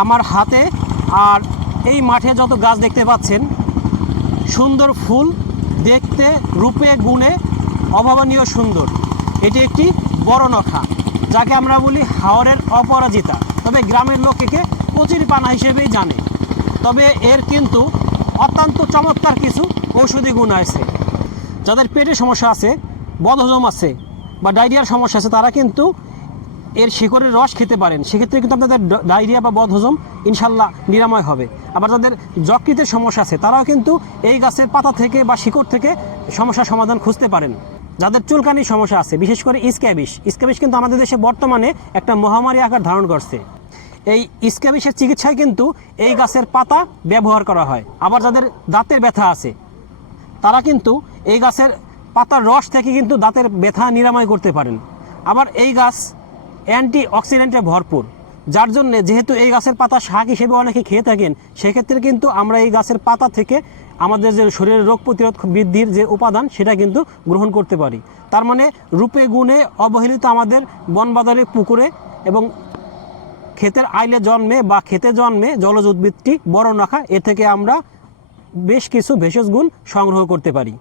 আমার হাতে। আর এই মাঠে যত গাছ দেখতে পাচ্ছেন, সুন্দর ফুল দেখতে, রূপে গুণে অভাবনীয় সুন্দর। এটি একটি বড় নখা, যাকে আমরা বলি হাওরের অপরাজিতা। তবে গ্রামের লোক একে কচির পানা হিসেবেই জানে। তবে এর কিন্তু অত্যন্ত চমৎকার কিছু ঔষধি গুণ আছে। যাদের পেটে সমস্যা আছে, বদহজম আছে বা ডায়রিয়ার সমস্যা আছে, তারা কিন্তু এর শিকড়ের রস খেতে পারেন। সেক্ষেত্রে কিন্তু আপনাদের ডায়রিয়া বা বদহজম ইনশাল্লাহ নিরাময় হবে। আবার যাদের যকৃতের সমস্যা আছে, তারাও কিন্তু এই গাছের পাতা থেকে বা শিকড় থেকে সমস্যার সমাধান খুঁজতে পারেন। যাদের চুলকানির সমস্যা আছে, বিশেষ করে স্ক্যাবিস স্ক্যাবিস কিন্তু আমাদের দেশে বর্তমানে একটা মহামারী আকার ধারণ করছে। এই স্ক্যাবিসের চিকিৎসায় কিন্তু এই গাছের পাতা ব্যবহার করা হয়। আবার যাদের দাঁতের ব্যথা আছে, তারা কিন্তু এই গাছের পাতার রস থেকে কিন্তু দাঁতের ব্যথা নিরাময় করতে পারেন। আবার এই গাছ অ্যান্টি অক্সিডেন্টে ভরপুর। যার জন্য যেহেতু এই গাছের পাতা শাক হিসেবে অনেকে খেয়ে থাকেন, সেক্ষেত্রে কিন্তু আমরা এই গাছের পাতা থেকে আমাদের যে শরীরের রোগ প্রতিরোধ বৃদ্ধির যে উপাদান, সেটা কিন্তু গ্রহণ করতে পারি। তার মানে রূপে গুণে অবহেলিত আমাদের বনবাজারে পুকুরে এবং ক্ষেতের আইলে জন্মে বা খেতে জন্মে জলজ উদ্ভিদটি বড় রাখা এ থেকে আমরা বেশ কিছু ভেষজ গুণ সংগ্রহ করতে পারি।